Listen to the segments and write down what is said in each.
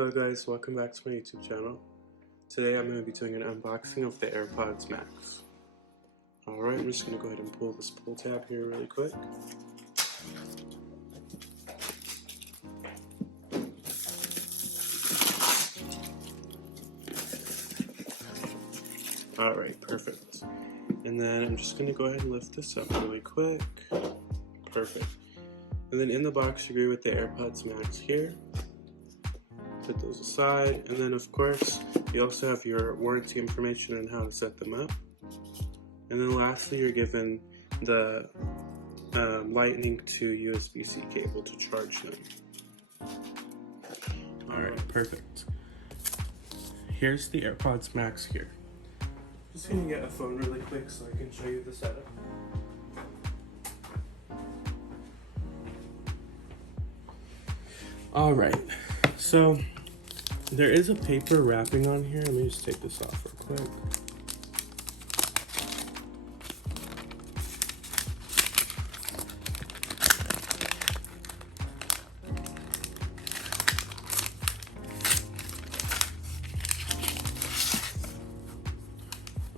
Hello guys, welcome back to my YouTube channel. Today I'm going to be doing an unboxing of the Airpods Max. Alright, I'm just going to go ahead and pull this pull tab here really quick. Alright, perfect. And then I'm just going to go ahead and lift this up really quick. Perfect. And then in the box you agree with the Airpods Max here. Put those aside, and then of course you also have your warranty information and how to set them up. And then lastly, you're given the lightning to USB-C cable to charge them. Alright, perfect. Here's the Airpods Max here. Just gonna get a phone really quick so I can show you the setup. Alright, so there is a paper wrapping on here. Let me just take this off real quick.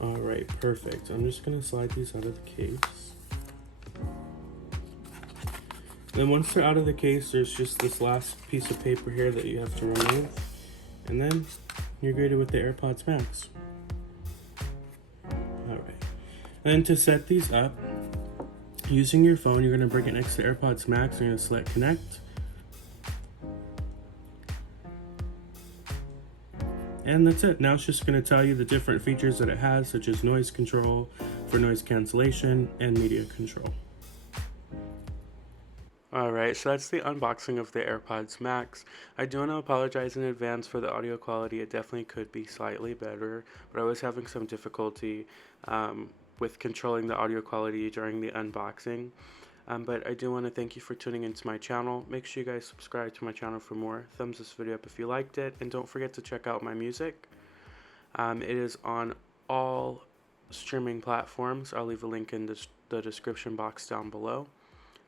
Alright, perfect. I'm just going to slide these out of the case. Then once they're out of the case, there's just this last piece of paper here that you have to remove. And then you're greeted with the Airpods Max. Alright. And to set these up, using your phone, you're going to bring it next to the Airpods Max. You're going to select connect. And that's it. Now it's just going to tell you the different features that it has, such as noise control for noise cancellation and media control. Alright, so that's the unboxing of the Airpods Max. I do want to apologize in advance for the audio quality. It definitely could be slightly better, but I was having some difficulty with controlling the audio quality during the unboxing. But I do want to thank you for tuning into my channel. Make sure you guys subscribe to my channel for more. Thumbs this video up if you liked it, and don't forget to check out my music. It is on all streaming platforms. I'll leave a link in the description box down below.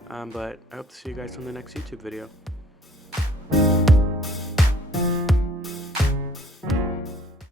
But I hope to see you guys on the next YouTube video.